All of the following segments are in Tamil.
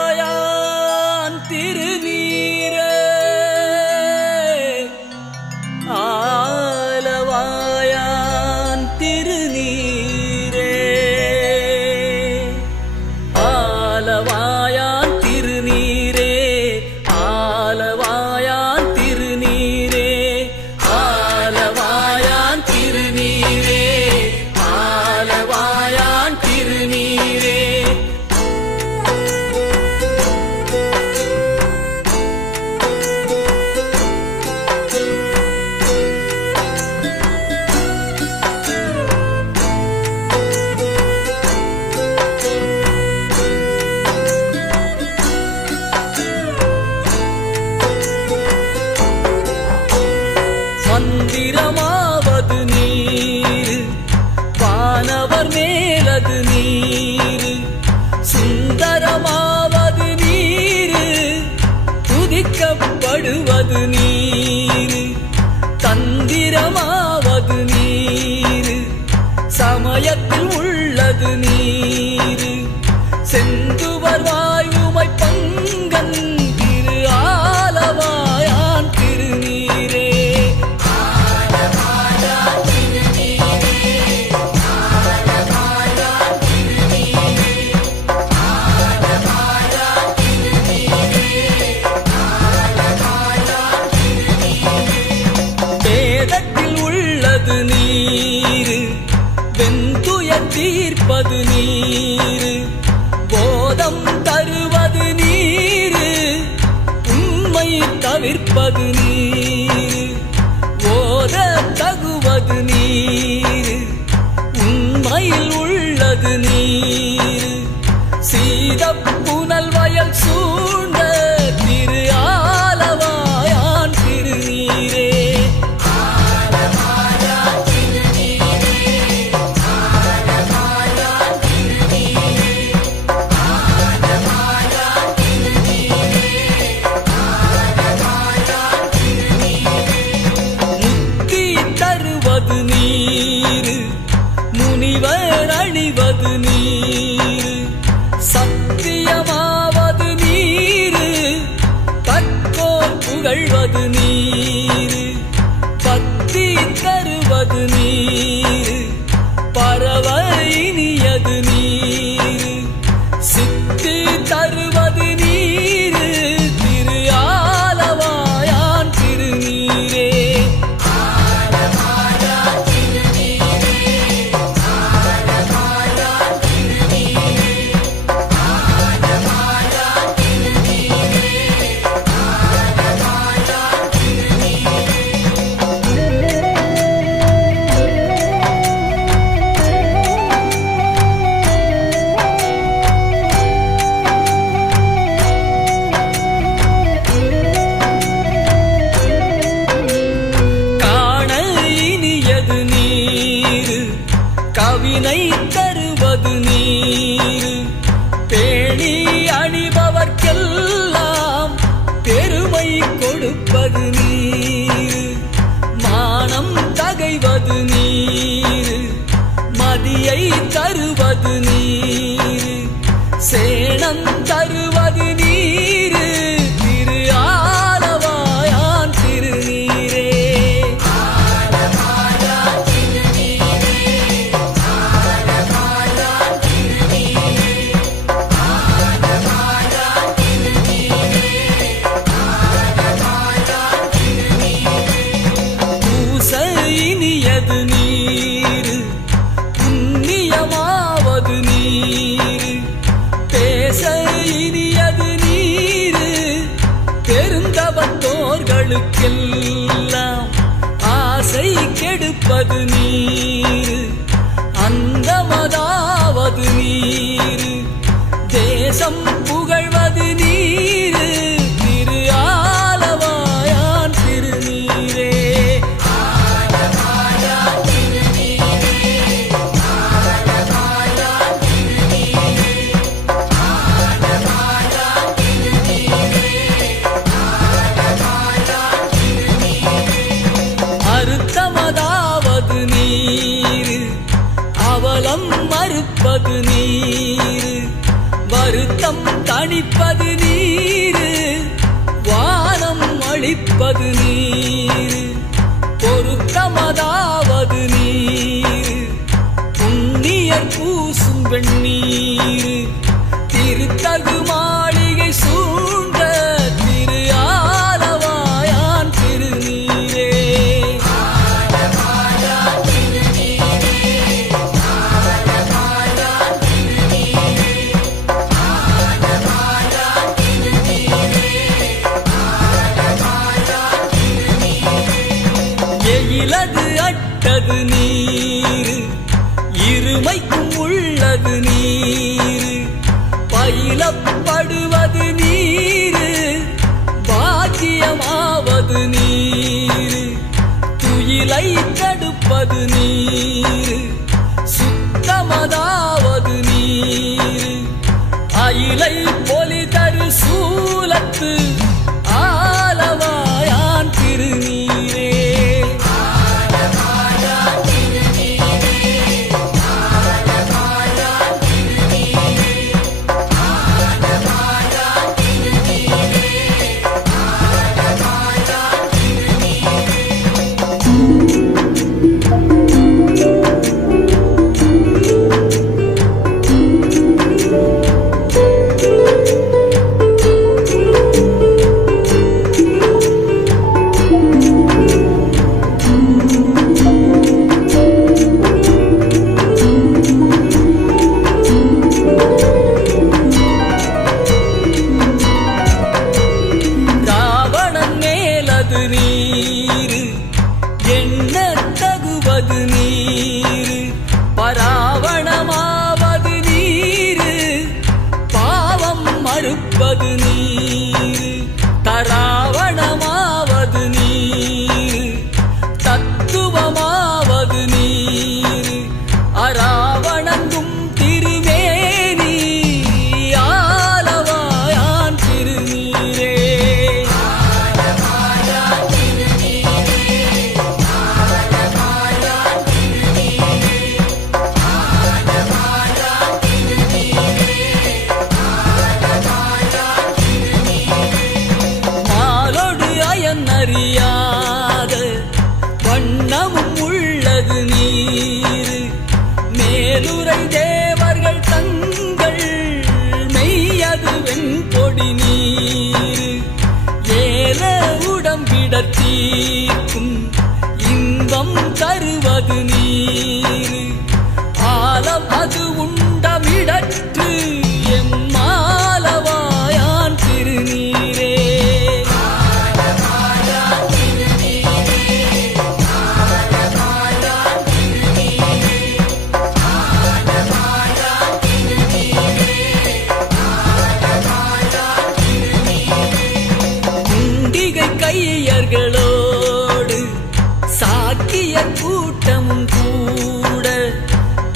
ஆலவாயான் திருநீரே ஆலவாயான் திருநீரே ஆலவாயான் திருநீரே ஆலவாயான் திருநீரே ஆலவாயான் திருநீரே ஆலவாயான் திருநீரே மந்திரமாவது நீர் வானவர் மேலது நீர் சுந்தரமாவது நீர் துதிக்கப்படுவது நீர் தந்திரமாவது நீர் சமயத்தில் உள்ளது நீர் செந்துவர் வாயுமை பங்கன் திரு ஆலவாயான் திருநீரே நீர் வெந்துயர் தீர்ப்பது நீர் போதம் தருவது நீர் உண்மை தவிர்ப்பது நீர் போத தகுவது நீர் உண்மையில் உள்ளது நீர் சீத புனல் வயல் சூழ்ந்த திரு ஆலவாயான் திருநீரே முனிவர் அணிவது நீர் சத்தியமாவது நீர் தக்கோர் புகழ்வது நீர் பக்தி தருவது நீர் பரவ இனியது நீர் சித்தி தருவது நீர் திரு ஆலவாயான் திருநீரே கவினை தருவது நீர் பேணி அணிபவர்க்கெல்லாம் பெருமை கொடுப்பது நீர் மானம் தகைவது நீர் மதியை தருவது நீர் சேணம் தருவது நீர் திரு ஆலவாயான் திருநீரே இனியது நீர் புண்ணியமாவது நீர் பேச இனியது நீர் பெருந்தவத்தோர்களுக்கெல்லாம் ஆசை கெடுப்பது நீர் அந்தமதாவது நீர் தேசம் புகழ்வது நீர் திரு ஆலவாயான் திருநீரே அறுத்தமதாவது நீர் அவலம் மறுப்பது நீர் வருத்தம் தணிப்பது நீரு, வானம் அளிப்பது நீரு, பொருத்தமதாவது நீரு, புண்ணியர் பூசும் வெண்ணீரு, திருத்தகு மாளிகை சூழ்ந்த திரு ஆலவாயான் திருநீரே. எயிலது அட்டது நீரு, இருமைக்கும் உள்ளது நீரு, பயிலப்படுவது நீரு, பாக்கியமாவது நீரு, துயிலை தடுப்பது நீரு, சுத்தமதாவது நீரு, அயிலை பொலி தரு சூலத்து ஆலவாயான் திருநீரே. நீரு என்ன தகுவது நீரு, பராவணமாவது நீரு, பாவம் மறுப்பது நீரு, தராவணமாவது நீரு, தத்துவமாவது நீரு, அராவணங்கும் திருமேனி ஆலவாயான் திருநீரே. அறியாத வண்ணமும் உள்ளது நீரு, மேலுரை தேவர்கள் தங்கள் மெய்யது வெண்பொடி நீரு, ஏல உடம்பிடத் தீர்க்கும் இன்பம் தருவது நீரு, ஆலம் அது உண்டமிடற்று எம்மாலவாயான் திருநீரே. கையர்களோடு சாக்கிய கூட்டமும் கூட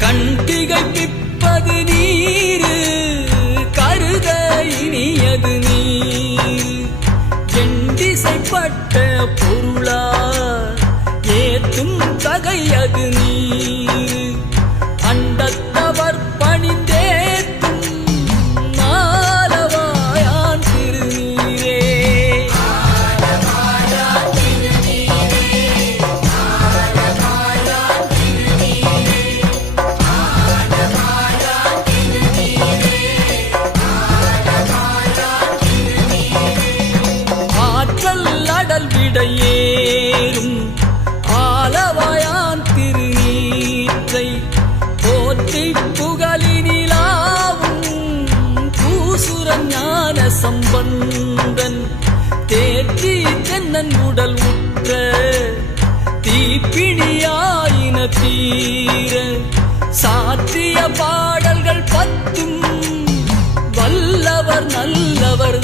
கண்டிகை பிப்பது நீரு, கருத இனியது நீரு, எண்டிசைப்பட்ட பொருளா ஏத்தும் தகையது நீரு, அண்டத்தவர் பணிந்தேத்தும் ஆலவாயான் திருநீரே. அடல் விடையேறும் ஆலவாயான் திருநீற்றை போற்றி புகழினிலாவும் பூசுரன் ஞான சம்பந்தன் தேற்றி தென்னன் உடல் உற்ற தீப்பிணியாயின தீர சாற்றிய பாடல்கள் 10 வல்லவர் நல்லவர்